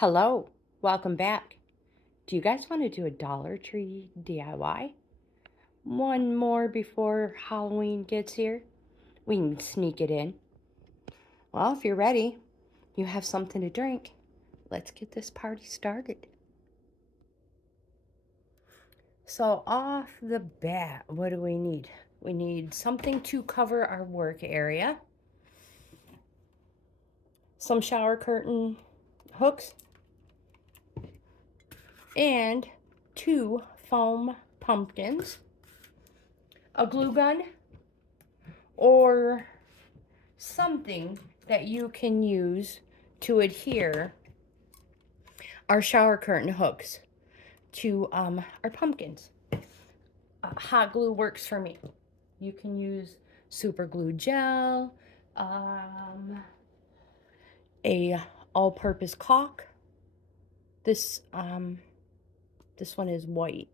Hello, welcome back. Do you guys want to do a Dollar Tree DIY? One more before Halloween gets here? We can sneak it in. Well, if you're ready, you have something to drink. Let's get this party started. So off the bat, what do we need? We need something to cover our work area. Some shower curtain hooks. And 2 foam pumpkins, a glue gun, or something that you can use to adhere our shower curtain hooks to our pumpkins. Hot glue works for me. You can use super glue gel, a all-purpose caulk. This one is white.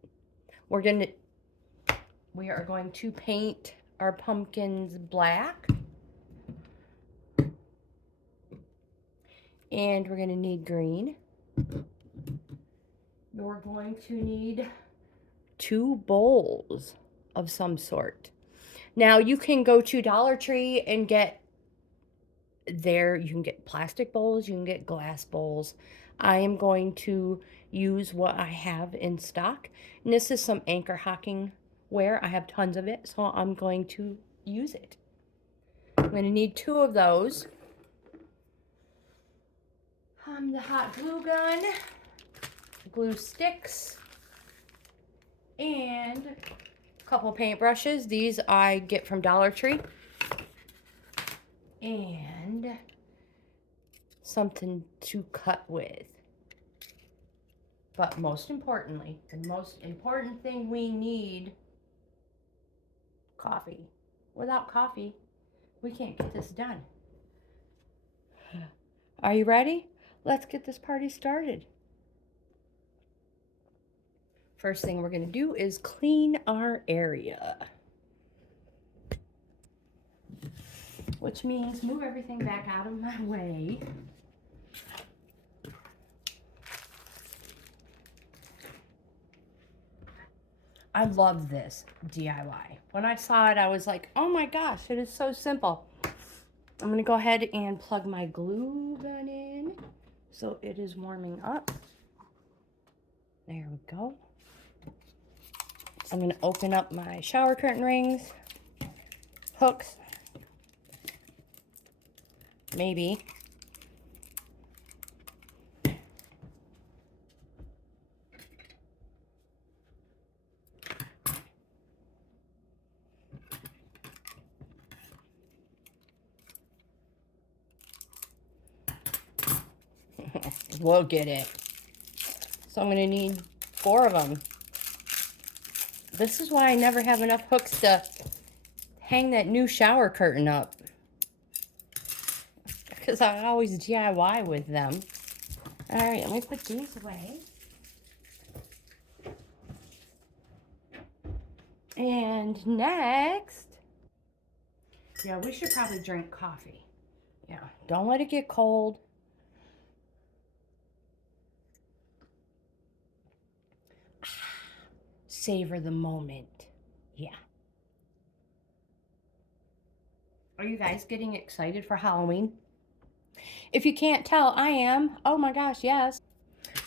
We are going to paint our pumpkins black. And we're going to need green. We're going to need 2 bowls of some sort. Now you can go to Dollar Tree and get you can get plastic bowls, you can get glass bowls. I am going to use what I have in stock. And this is some anchor hocking ware. I have tons of it, so I'm going to use it. I'm going to need 2 of those. The hot glue gun, glue sticks, and a couple paintbrushes. These I get from Dollar Tree. And something to cut with. But most importantly, the most important thing we need, coffee. Without coffee, we can't get this done. Are you ready? Let's get this party started. First thing we're going to do is clean our area. Which means move everything back out of my way. I love this DIY. When I saw it, I was like, oh my gosh, it is so simple. I'm going to go ahead and plug my glue gun in so it is warming up. There we go. I'm going to open up my shower curtain rings, hooks, maybe. Look at it. So I'm going to need 4 of them. This is why I never have enough hooks to hang that new shower curtain up. Because I always DIY with them. Alright, let me put these away. And next, yeah, we should probably drink coffee. Yeah, don't let it get cold. Savor the moment. Yeah. Are you guys getting excited for Halloween? If you can't tell, I am. Oh my gosh, yes.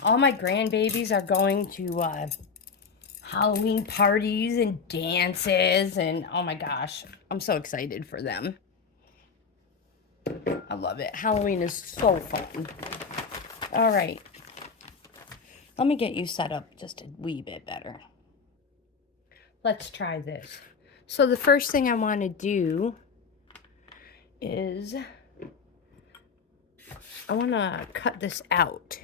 All my grandbabies are going to Halloween parties and dances, and oh my gosh, I'm so excited for them. I love it. Halloween is so fun. All right. Let me get you set up just a wee bit better. Let's try this. So the first thing I want to do is I want to cut this out.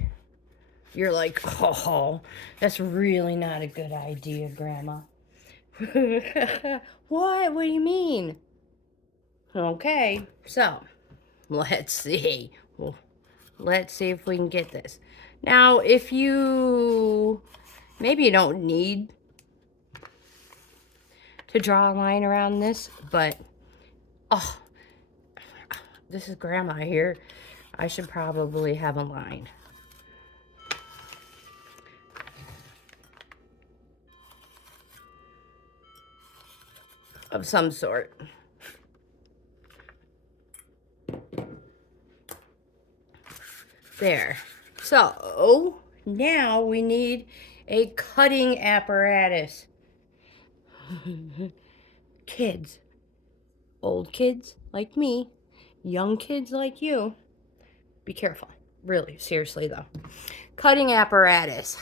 You're like, oh, that's really not a good idea, Grandma. What? What do you mean? Okay, so let's see. Well, let's see if we can get this. Now, if maybe you don't need to draw a line around this, but, oh, this is Grandma here. I should probably have a line. of some sort. There. So now we need a cutting apparatus. Kids, old kids like me, young kids like you, be careful. Really, seriously though. Cutting apparatus.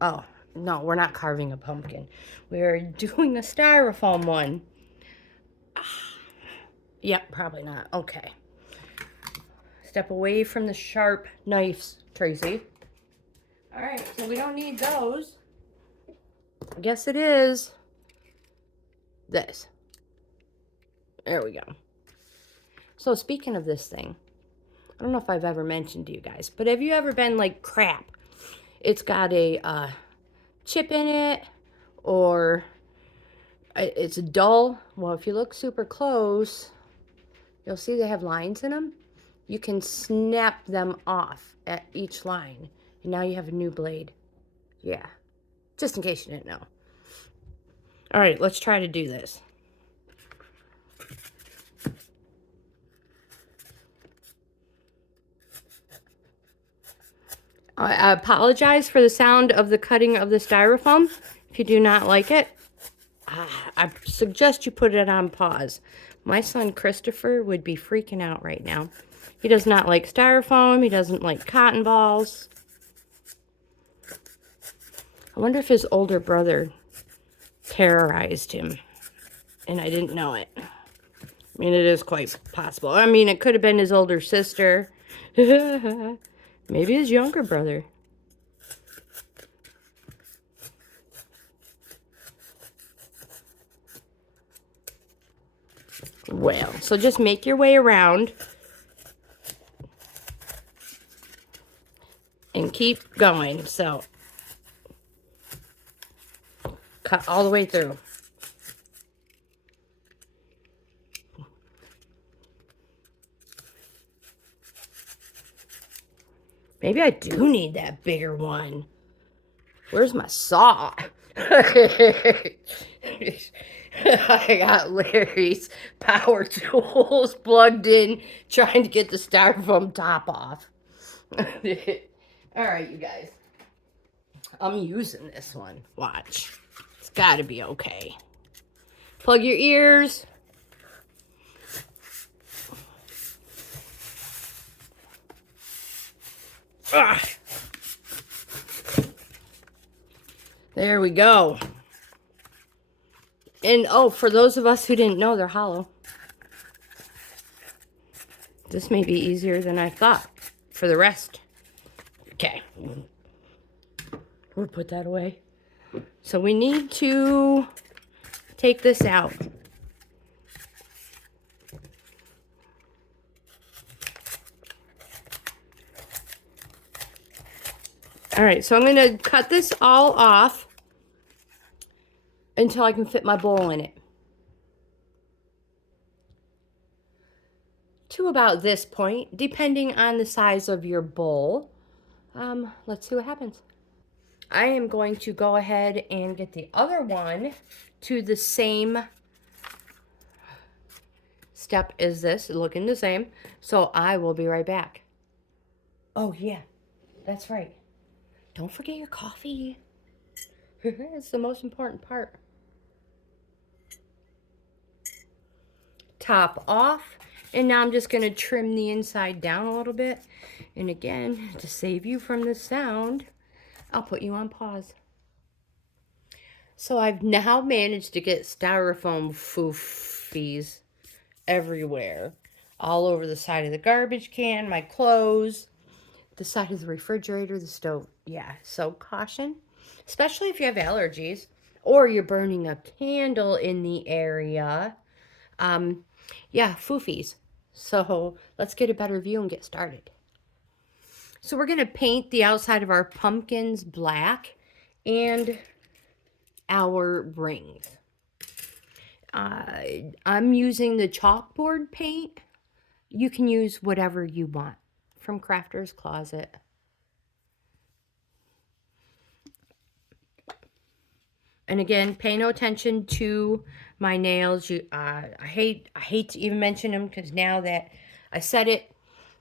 Oh, no, we're not carving a pumpkin. We're doing a styrofoam one. Yep, probably not. Okay. Step away from the sharp knives, Tracy. All right, so we don't need those. I guess it is this. There we go. So speaking of this thing, I don't know if I've ever mentioned to you guys, but have you ever been like, crap, it's got a chip in it, or it's dull? Well, if you look super close, you'll see they have lines in them. You can snap them off at each line, and now you have a new blade. Yeah, just in case you didn't know. All right, let's try to do this. I apologize for the sound of the cutting of the styrofoam. If you do not like it, I suggest you put it on pause. My son Christopher would be freaking out right now. He does not like styrofoam. He doesn't like cotton balls. I wonder if his older brother terrorized him and I didn't know it. I mean, it is quite possible. I mean, it could have been his older sister. Maybe his younger brother. Well, so just make your way around and keep going. So, cut all the way through. Maybe I do need that bigger one. Where's my saw? I got Larry's power tools plugged in, trying to get the styrofoam top off. Alright, you guys. I'm using this one. Watch. It's got to be okay. Plug your ears. Ah. There we go. And oh, for those of us who didn't know, they're hollow. This may be easier than I thought for the rest. Okay. We'll put that away. So we need to take this out. All right, so I'm going to cut this all off until I can fit my bowl in it. To about this point, depending on the size of your bowl. Let's see what happens. I am going to go ahead and get the other one to the same step as this, looking the same. So I will be right back. Oh yeah, that's right. Don't forget your coffee. It's the most important part. Top off. And now I'm just going to trim the inside down a little bit. And again, to save you from the sound, I'll put you on pause. So I've now managed to get styrofoam foofies everywhere. All over the side of the garbage can, my clothes, the side of the refrigerator, the stove. Yeah, so caution, especially if you have allergies or you're burning a candle in the area. Yeah, foofies. So let's get a better view and get started. So we're going to paint the outside of our pumpkins black and our rings. I'm using the chalkboard paint. You can use whatever you want from Crafter's Closet. And again, pay no attention to my nails. I hate to even mention them because now that I said it,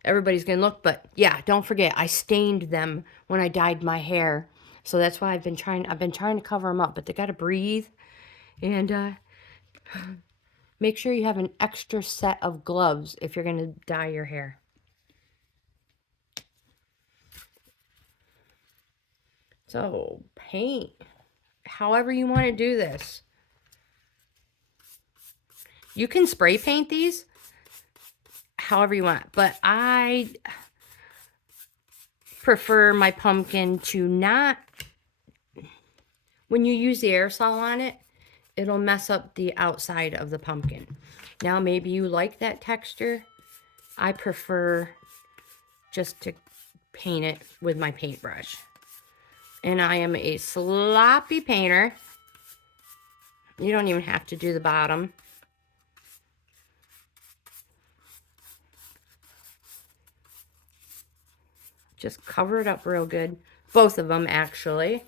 everybody's gonna look. But yeah, don't forget, I stained them when I dyed my hair, so that's why I've been trying to cover them up. But they gotta breathe, and make sure you have an extra set of gloves if you're gonna dye your hair. So paint however you want to do this. You can spray paint these however you want, but I prefer my pumpkin to not, when you use the aerosol on it, it'll mess up the outside of the pumpkin. Now maybe you like that texture. I prefer just to paint it with my paintbrush. And I am a sloppy painter. You don't even have to do the bottom. Just cover it up real good. Both of them, actually.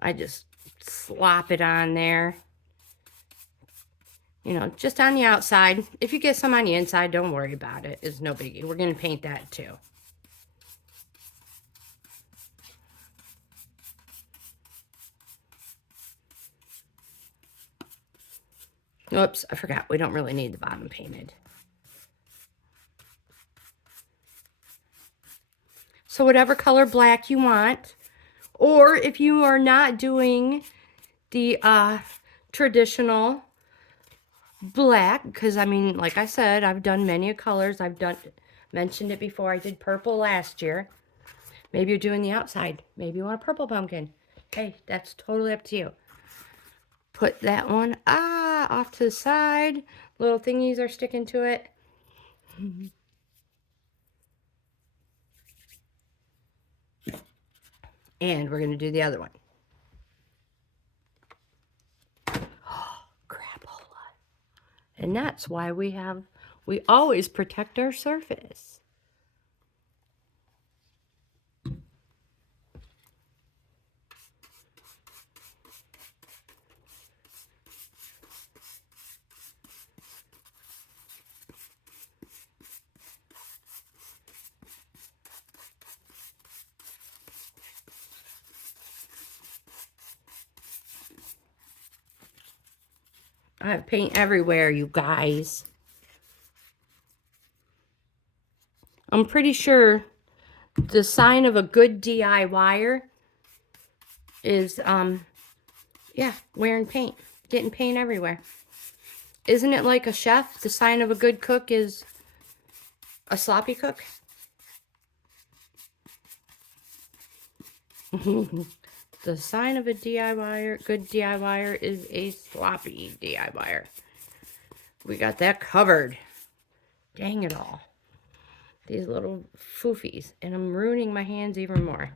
I just slop it on there. You know, just on the outside. If you get some on the inside, don't worry about it. It's no biggie. We're going to paint that too. Oops, I forgot. We don't really need the bottom painted. So whatever color black you want, or if you are not doing the traditional black, because I mean, like I said, I've done many colors. Mentioned it before. I did purple last year. Maybe you're doing the outside. Maybe you want a purple pumpkin. Hey, that's totally up to you. Put that one off to the side. Little thingies are sticking to it. And we're going to do the other one. Oh, crapola. And that's why we always protect our surface. I have paint everywhere, you guys. I'm pretty sure the sign of a good DIYer is, yeah, wearing paint. Getting paint everywhere. Isn't it like a chef? The sign of a good cook is a sloppy cook? The sign of a DIYer, good DIYer, is a sloppy DIYer. We got that covered. Dang it all. These little foofies. And I'm ruining my hands even more.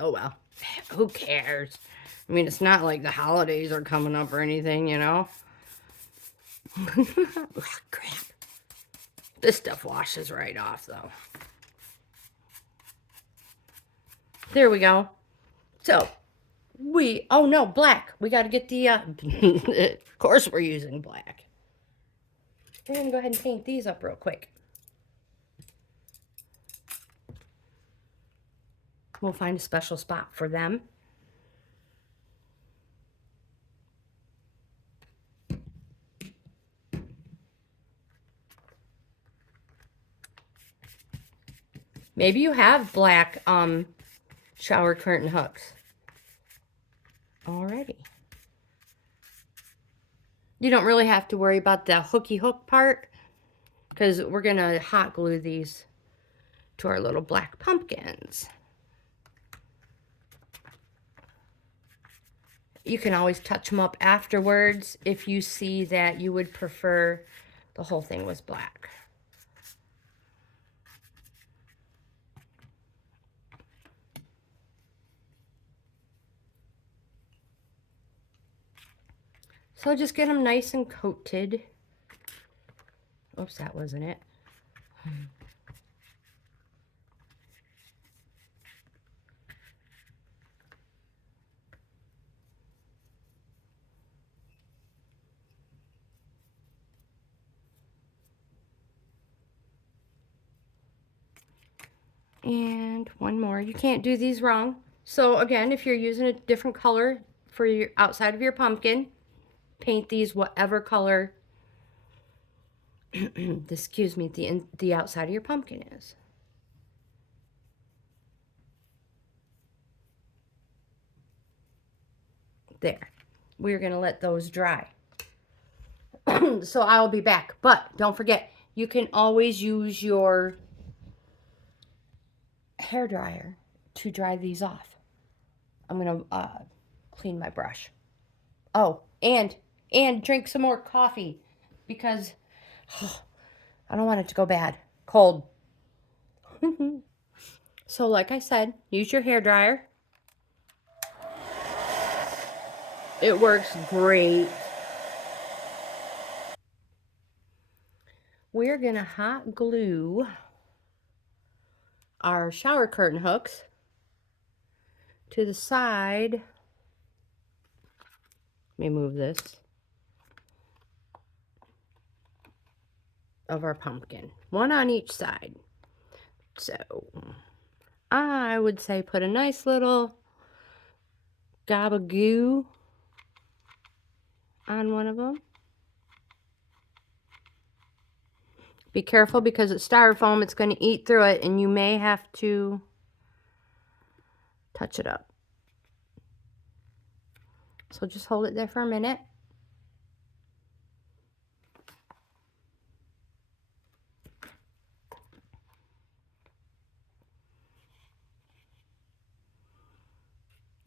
Oh well. Who cares? I mean, it's not like the holidays are coming up or anything, you know? Oh, crap. This stuff washes right off, though. There we go. So, oh no, black. We got to get the, of course we're using black. We're going to go ahead and paint these up real quick. We'll find a special spot for them. Maybe you have black, shower curtain hooks already. You don't really have to worry about the hooky hook part because we're going to hot glue these to our little black pumpkins. You can always touch them up afterwards if you see that you would prefer the whole thing was black. So just get them nice and coated. Oops, that wasn't it. And one more. You can't do these wrong. So again, if you're using a different color for your outside of your pumpkin, paint these whatever color excuse me, the outside of your pumpkin is. There. We're going to let those dry. So I'll be back. But don't forget, you can always use your hair dryer to dry these off. I'm going to clean my brush. Oh, and drink some more coffee because I don't want it to go bad. Cold. So like I said, use your hair dryer. It works great. We're going to hot glue our shower curtain hooks to the side. Let me move this. Of our pumpkin. One on each side. So I would say put a nice little gob of goo on one of them. Be careful because it's styrofoam. It's going to eat through it and you may have to touch it up. So just hold it there for a minute.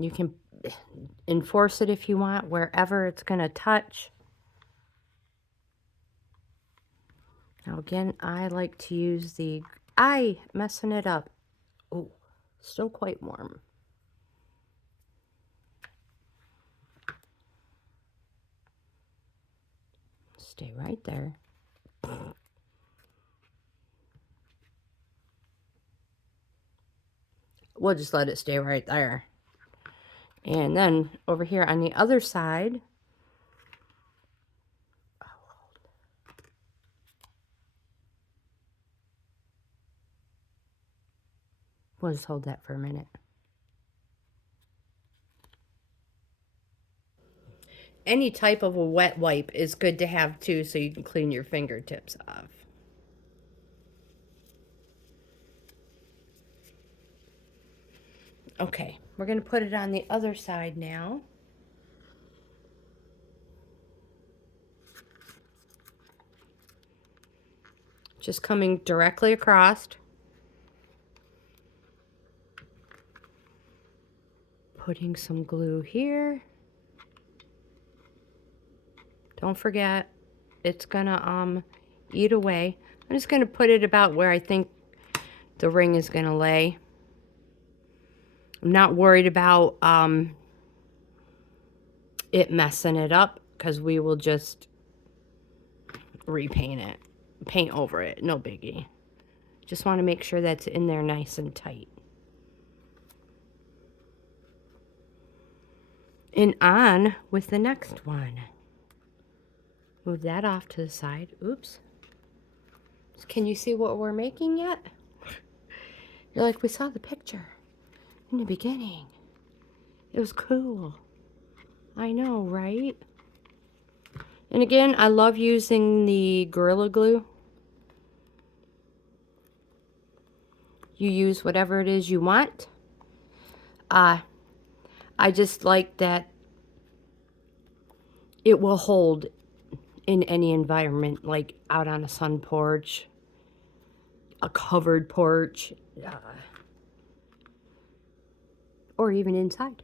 You can enforce it if you want, wherever it's going to touch. Now again, I like to use the, messing it up. Oh, still quite warm. Stay right there. We'll just let it stay right there. And then over here on the other side, we'll just hold that for a minute. Any type of a wet wipe is good to have too, so you can clean your fingertips off. Okay, we're going to put it on the other side now. Just coming directly across. Putting some glue here. Don't forget, it's gonna eat away. I'm just gonna put it about where I think the ring is gonna lay. I'm not worried about it messing it up because we will just repaint it, paint over it, no biggie. Just want to make sure that's in there nice and tight. And on with the next one. Move that off to the side. Oops. Can you see what we're making yet? You're like, we saw the picture in the beginning. It was cool. I know, right? And again, I love using the Gorilla Glue. You use whatever it is you want. I just like that it will hold in any environment, like out on a sun porch, a covered porch, or even inside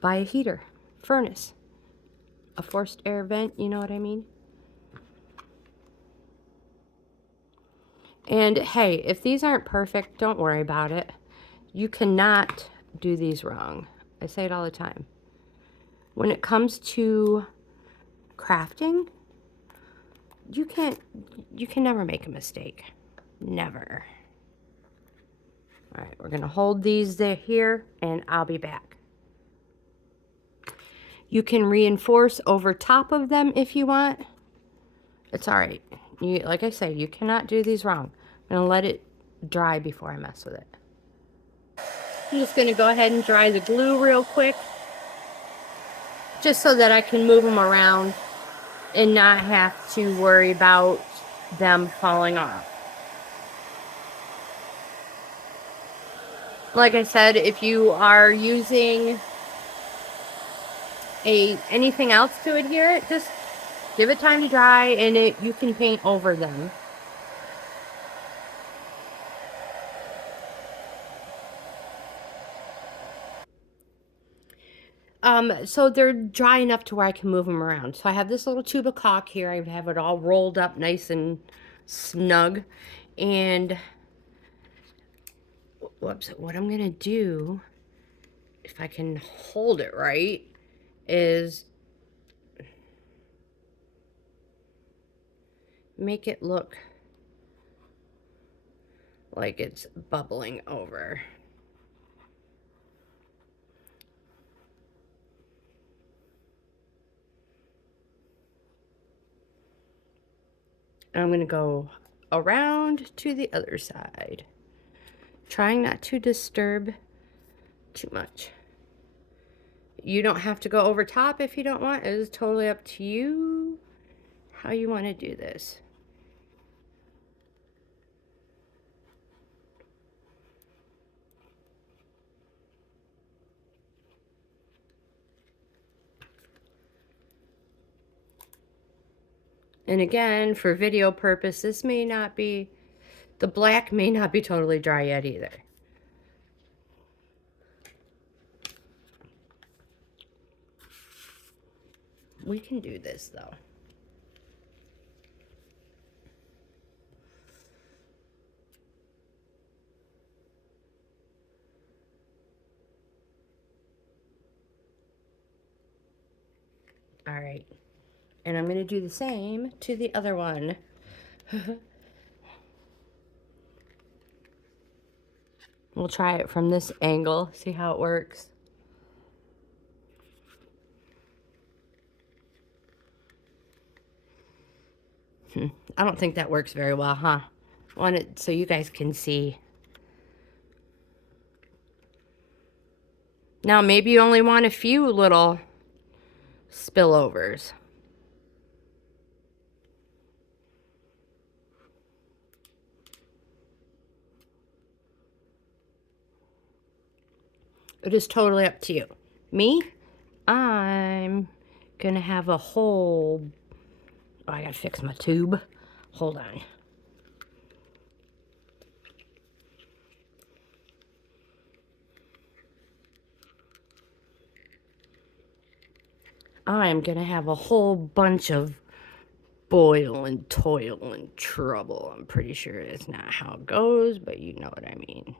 by a heater, furnace, a forced air vent, you know what I mean? And hey, if these aren't perfect, don't worry about it. You cannot do these wrong. I say it all the time. When it comes to crafting, you can never make a mistake. Never. All right, we're gonna hold these there here, and I'll be back. You can reinforce over top of them if you want. It's all right. Like I say, you cannot do these wrong. I'm gonna let it dry before I mess with it. I'm just gonna go ahead and dry the glue real quick, just so that I can move them around and not have to worry about them falling off. Like I said, if you are using anything else to adhere it, just give it time to dry, and you can paint over them. So they're dry enough to where I can move them around. So I have this little tube of caulk here. I have it all rolled up nice and snug. And whoops, what I'm gonna do, if I can hold it right, is make it look like it's bubbling over. I'm going to go around to the other side, trying not to disturb too much. You don't have to go over top if you don't want. It is totally up to you how you want to do this. And again, for video purpose, this may not be, the black may not be totally dry yet either. We can do this though. All right. And I'm going to do the same to the other one. We'll try it from this angle, see how it works. I don't think that works very well, huh? I want it so you guys can see. Now, maybe you only want a few little spillovers. It is totally up to you. Me, I'm gonna have a whole... Oh, I gotta fix my tube. Hold on. I'm gonna have a whole bunch of boil and toil and trouble. I'm pretty sure it's not how it goes, but you know what I mean.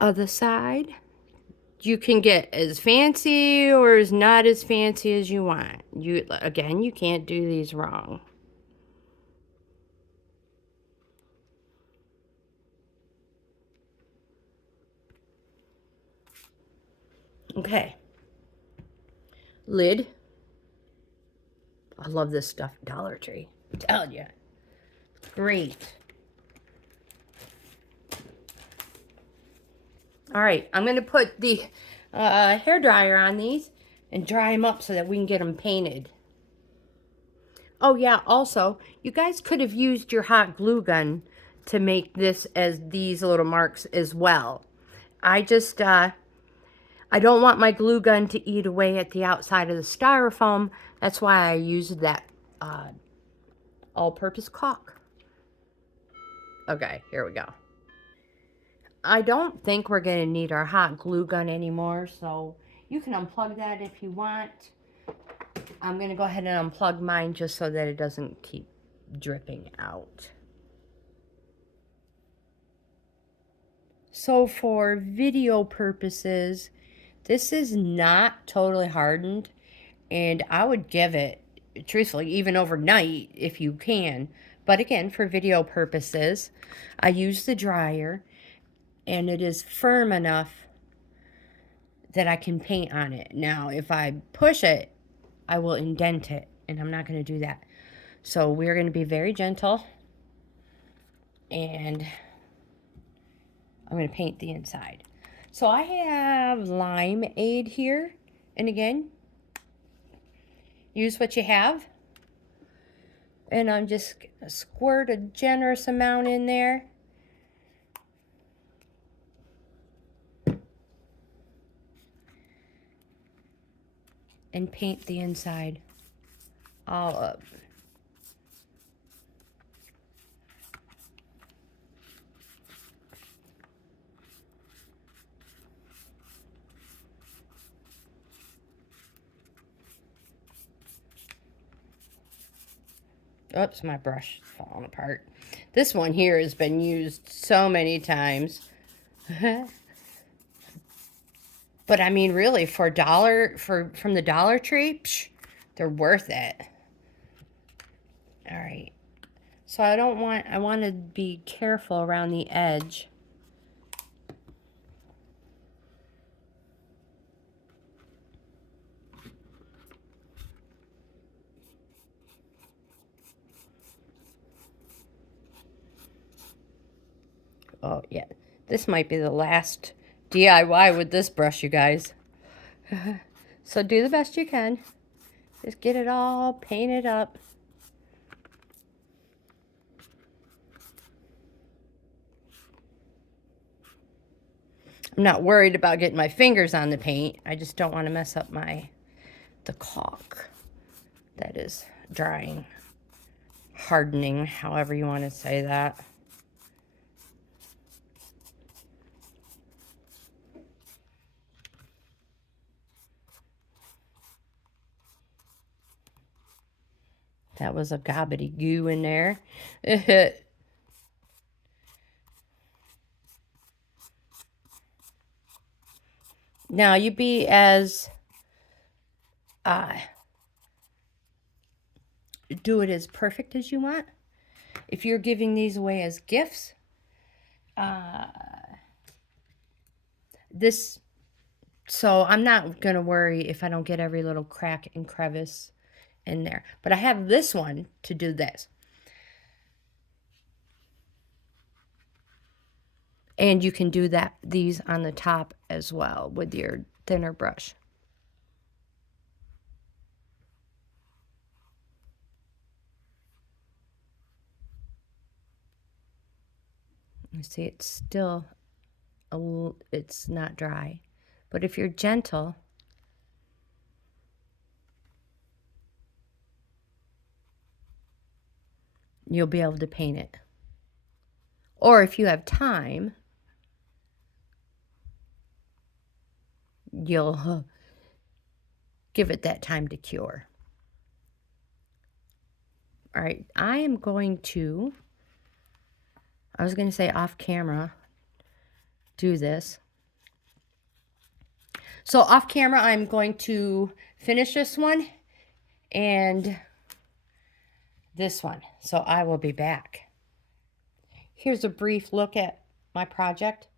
Other side, you can get as fancy or as not as fancy as you want. Again, you can't do these wrong. Okay. Lid. I love this stuff at Dollar Tree. I'm telling you. Great. All right, I'm going to put the hair dryer on these and dry them up so that we can get them painted. Oh yeah, also, you guys could have used your hot glue gun to make this as these little marks as well. I just, I don't want my glue gun to eat away at the outside of the styrofoam. That's why I used that all-purpose caulk. Okay, here we go. I don't think we're going to need our hot glue gun anymore, so you can unplug that if you want. I'm going to go ahead and unplug mine just so that it doesn't keep dripping out. So for video purposes, this is not totally hardened, and I would give it, truthfully, even overnight if you can. But again, for video purposes, I use the dryer, and it is firm enough that I can paint on it. Now, if I push it, I will indent it, and I'm not going to do that. So we're going to be very gentle, and I'm going to paint the inside. So I have Limeade here, and again, use what you have. And I'm just going to squirt a generous amount in there. And paint the inside all up. Oops, my brush is falling apart. This one here has been used so many times. But I mean, really, for from the Dollar Tree, psh, they're worth it. All right. So I want to be careful around the edge. Oh, yeah. This might be the last DIY with this brush, you guys. So do the best you can. Just get it all painted up. I'm not worried about getting my fingers on the paint. I just don't want to mess up the caulk that is drying, hardening, however you want to say that. That was a gobbity-goo in there. Now, you be as, do it as perfect as you want. If you're giving these away as gifts, so I'm not going to worry if I don't get every little crack and crevice in there. But I have this one to do this. And you can do these on the top as well with your thinner brush. You see, it's still it's not dry. But if you're gentle, you'll be able to paint it. Or if you have time, you'll give it that time to cure. All right, I am going to, I was going to say off camera, do this. So off camera, I'm going to finish this one and this one. So I will be back. Here's a brief look at my project.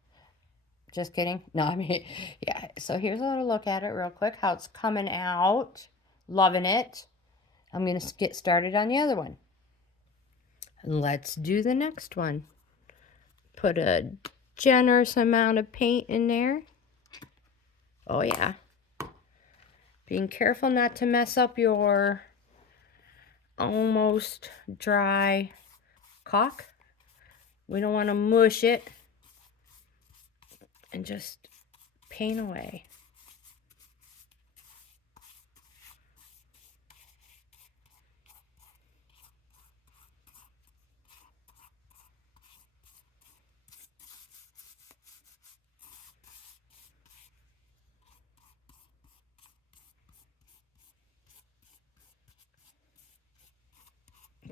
Just kidding. No, I mean, yeah. So here's a little look at it real quick, how it's coming out. Loving it. I'm going to get started on the other one. Let's do the next one. Put a generous amount of paint in there. Oh, yeah. Being careful not to mess up your almost dry caulk. We don't want to mush it. And just paint away.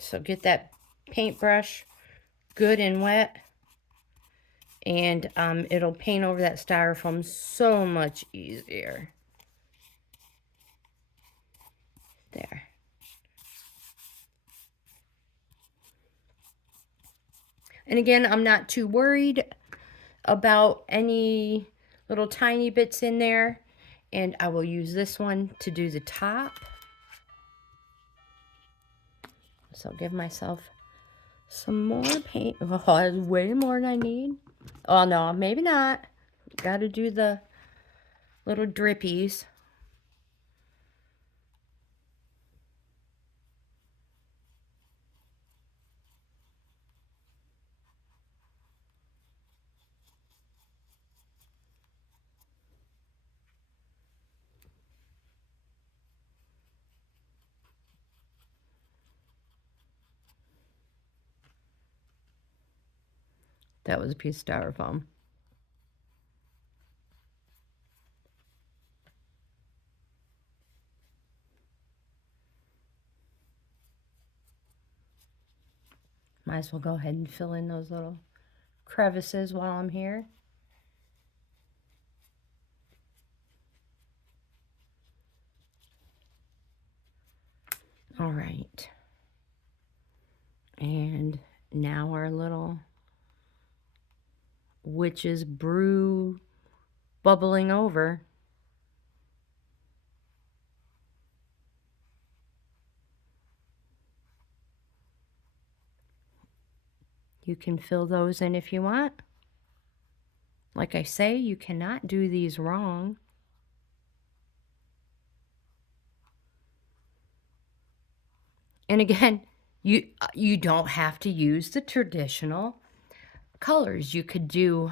So get that paintbrush good and wet. And it'll paint over that styrofoam so much easier. There. And again, I'm not too worried about any little tiny bits in there. And I will use this one to do the top. So I'll give myself some more paint. Oh, that's way more than I need. Oh, no, maybe not. Got to do the little drippies. That was a piece of styrofoam. Might as well go ahead and fill in those little crevices while I'm here. All right. And now our little witch's brew bubbling over. You can fill those in if you want. Like I say, you cannot do these wrong. And again, you don't have to use the traditional colors. You could do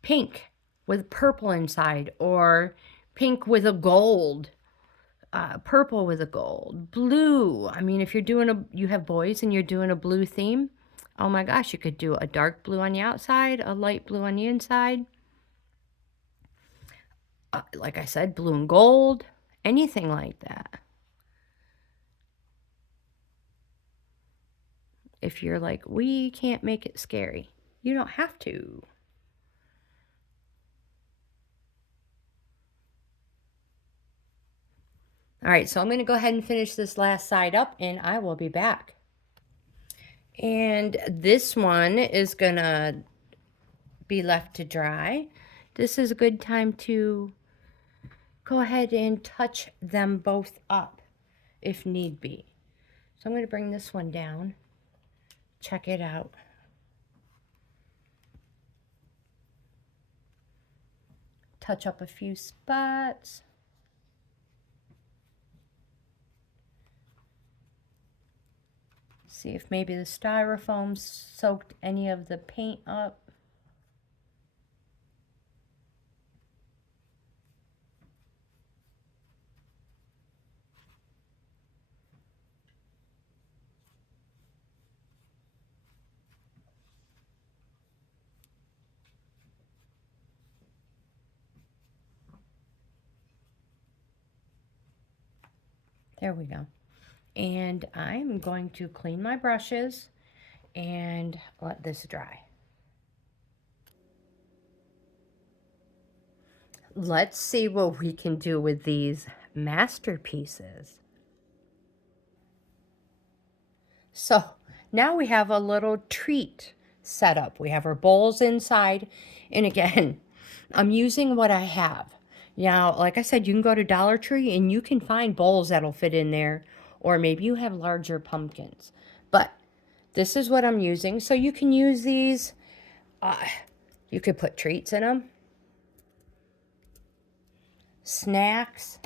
pink with purple inside, or pink with a gold, purple with a gold, blue. I mean, if you're doing you have boys and you're doing a blue theme, oh my gosh, you could do a dark blue on the outside, a light blue on the inside. Like I said, blue and gold, anything like that. If you're like, we can't make it scary, you don't have to. All right, so I'm going to go ahead and finish this last side up, and I will be back. And this one is going to be left to dry. This is a good time to go ahead and touch them both up if need be. So I'm going to bring this one down. Check it out. Touch up a few spots. See if maybe the styrofoam soaked any of the paint up. There we go. And I'm going to clean my brushes and let this dry. Let's see what we can do with these masterpieces. So now we have a little treat set up. We have our bowls inside. And again, I'm using what I have. Now, like I said, you can go to Dollar Tree and you can find bowls that'll fit in there. Or maybe you have larger pumpkins. But this is what I'm using. So you can use these. You could put treats in them. Snacks.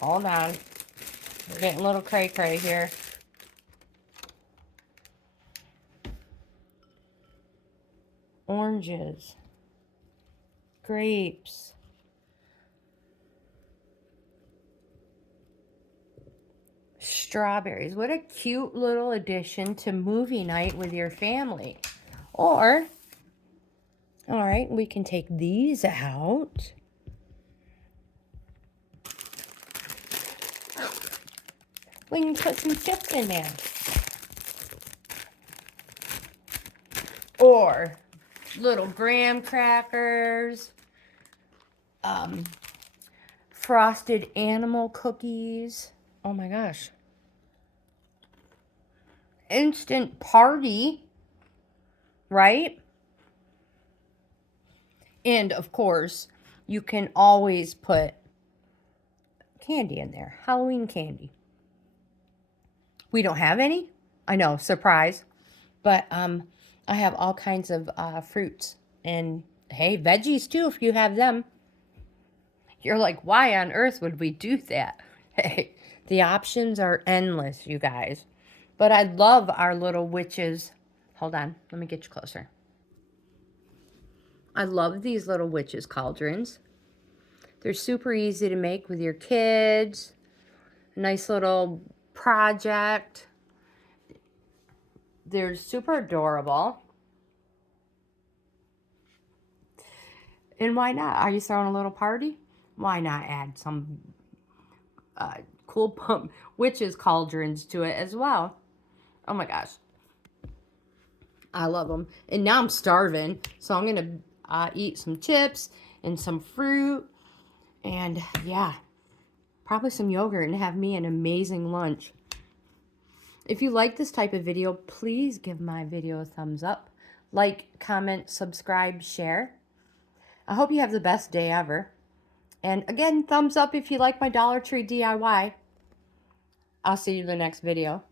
Hold on. We're getting a little cray-cray here. Oranges. Grapes. Strawberries. What a cute little addition to movie night with your family. Or, all right, we can take these out. We can put some chips in there. Or little graham crackers, frosted animal cookies. Oh my gosh. Instant party, right? And of course, you can always put candy in there. Halloween candy. We don't have any? I know, surprise. But I have all kinds of fruits. And hey, veggies too if you have them. You're like, why on earth would we do that? Hey, the options are endless, you guys. But I love our little witches. Hold on, let me get you closer. I love these little witches cauldrons. They're super easy to make with your kids. Nice little project. They're super adorable. And why not? Are you throwing a little party? Why not add some cool pump witches cauldrons to it as well? Oh my gosh. I love them. And now I'm starving. So I'm going to eat some chips and some fruit. And yeah, probably some yogurt and have me an amazing lunch. If you like this type of video, please give my video a thumbs up. Like, comment, subscribe, share. I hope you have the best day ever. And again, thumbs up if you like my Dollar Tree DIY. I'll see you in the next video.